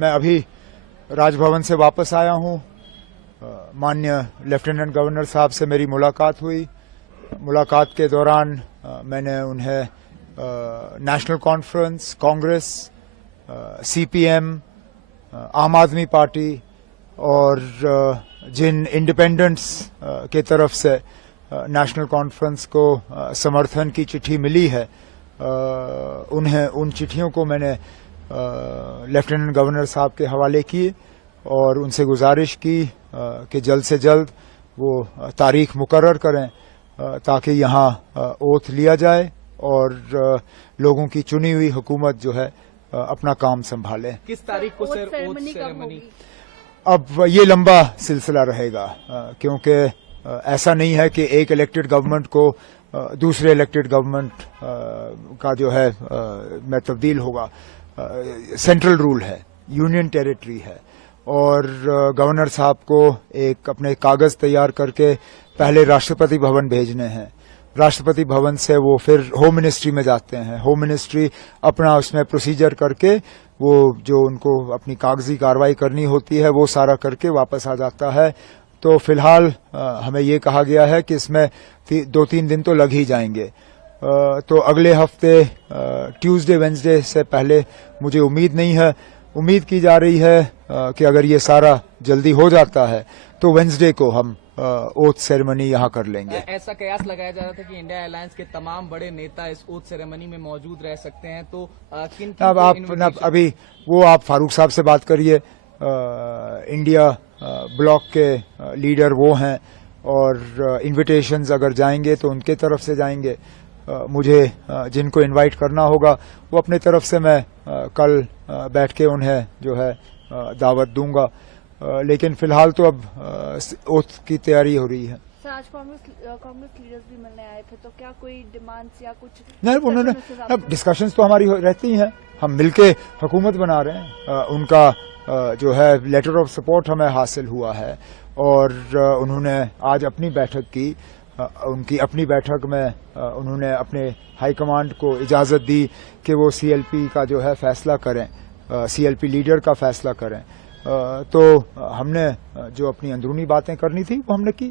मैं अभी राजभवन से वापस आया हूं। माननीय लेफ्टिनेंट गवर्नर साहब से मेरी मुलाकात हुई। मुलाकात के दौरान मैंने उन्हें नेशनल कॉन्फ्रेंस, कांग्रेस, सीपीएम, आम आदमी पार्टी और जिन इंडिपेंडेंट्स के तरफ से नेशनल कॉन्फ्रेंस को समर्थन की चिट्ठी मिली है, उन्हें उन चिट्ठियों को मैंने लेफ्टिनेंट गवर्नर साहब के हवाले किए और उनसे गुजारिश की कि जल्द से जल्द वो तारीख मुकर्रर करें ताकि यहाँ ओथ लिया जाए और लोगों की चुनी हुई हुकूमत जो है अपना काम संभाले। किस तारीख को सर ओथ सेरेमनी? अब ये लंबा सिलसिला रहेगा क्योंकि ऐसा नहीं है कि एक इलेक्टेड गवर्नमेंट को दूसरे इलेक्टेड गवर्नमेंट का जो है में तब्दील होगा। सेंट्रल रूल है, यूनियन टेरिटरी है और गवर्नर साहब को एक अपने कागज तैयार करके पहले राष्ट्रपति भवन भेजने हैं। राष्ट्रपति भवन से वो फिर होम मिनिस्ट्री में जाते हैं। होम मिनिस्ट्री अपना उसमें प्रोसीजर करके वो जो उनको अपनी कागजी कार्रवाई करनी होती है वो सारा करके वापस आ जाता है। तो फिलहाल हमें ये कहा गया है कि इसमें 2-3 दिन तो लग ही जाएंगे। तो अगले हफ्ते ट्यूसडे वेंसडे से पहले मुझे उम्मीद नहीं है। उम्मीद की जा रही है कि अगर ये सारा जल्दी हो जाता है तो वेंसडे को हम ओथ सेरेमनी यहाँ कर लेंगे। ऐसा कयास लगाया जा रहा था कि इंडिया अलायंस के तमाम बड़े नेता इस ओथ सेरेमनी में मौजूद रह सकते हैं, तो किन अब आप अभी वो आप फारूक साहब से बात करिए। इंडिया ब्लॉक के लीडर वो हैं और इन्विटेशंस अगर जाएंगे तो उनके तरफ से जाएंगे। मुझे जिनको इनवाइट करना होगा वो अपने तरफ से मैं कल बैठ के उन्हें जो है दावत दूंगा। लेकिन फिलहाल तो अब ओथ की तैयारी हो रही है। सर, आज कांग्रेस लीडर्स भी मिलने आए थे, तो क्या कोई डिमांड्स या कुछ नहीं? उन्होंने अब डिस्कशंस तो हमारी रहती हैं, हम मिलके हुकूमत बना रहे हैं। उनका जो है लेटर ऑफ सपोर्ट हमें हासिल हुआ है और उन्होंने आज अपनी बैठक की। उनकी अपनी बैठक में उन्होंने अपने हाईकमांड को इजाजत दी कि वो सीएलपी का जो है फैसला करें, सीएलपी लीडर का फैसला करें। तो हमने जो अपनी अंदरूनी बातें करनी थी वो हमने की।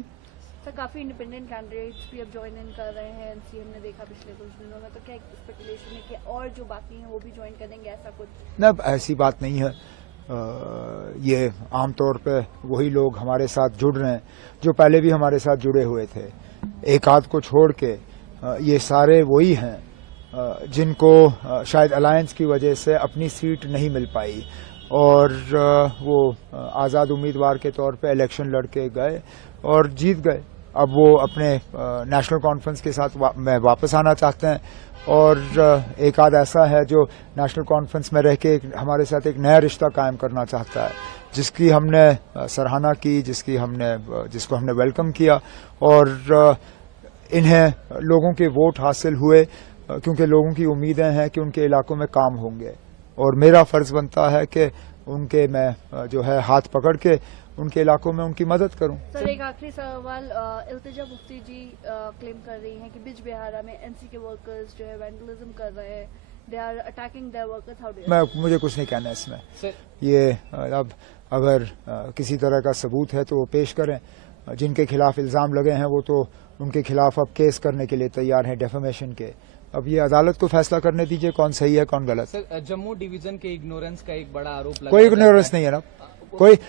सर, काफी इंडिपेंडेंट कैंडिडेट्स भी अब ज्वाइन इन कर रहे हैं एनसीएम ने देखा पिछले कुछ दिनों में, तो क्या स्पेकुलेशन है कि और जो बाकी हैं वो भी ज्वाइन करेंगे, ऐसा कुछ? न, ऐसी बात नहीं है। ये आमतौर पे वही लोग हमारे साथ जुड़ रहे हैं जो पहले भी हमारे साथ जुड़े हुए थे। एक आध को छोड़ के ये सारे वही हैं जिनको शायद अलायंस की वजह से अपनी सीट नहीं मिल पाई और वो आज़ाद उम्मीदवार के तौर पे इलेक्शन लड़के गए और जीत गए। अब वो अपने नेशनल कॉन्फ्रेंस के साथ में वापस आना चाहते हैं और एक आध ऐसा है जो नेशनल कॉन्फ्रेंस में रह के हमारे साथ एक नया रिश्ता कायम करना चाहता है, जिसकी हमने सराहना की, जिसको हमने वेलकम किया और इन्हें लोगों के वोट हासिल हुए क्योंकि लोगों की उम्मीदें हैं कि उनके इलाकों में काम होंगे और मेरा फर्ज बनता है कि उनके मैं जो है हाथ पकड़ के उनके इलाकों में उनकी मदद करूं। सर, एक आखिरी सवाल। इल्तिजा मुफ्ती जी क्लेम कर रही हैं कि बिजबिहारा में एनसी के वर्कर्स जो है वैंडलिज्म कर रहे हैं, they are attacking their workers. How do you? मुझे कुछ नहीं कहना इसमें। ये अब अगर किसी तरह का सबूत है तो वो पेश करें। जिनके खिलाफ इल्जाम लगे हैं वो तो उनके खिलाफ अब केस करने के लिए तैयार हैं, डेफेमेशन के। अब ये अदालत को फैसला करने दीजिए कौन सही है कौन गलत। सर, जम्मू डिवीजन के इग्नोरेंस का एक बड़ा आरोप लगा। कोई इग्नोरेंस नहीं है ना, कोई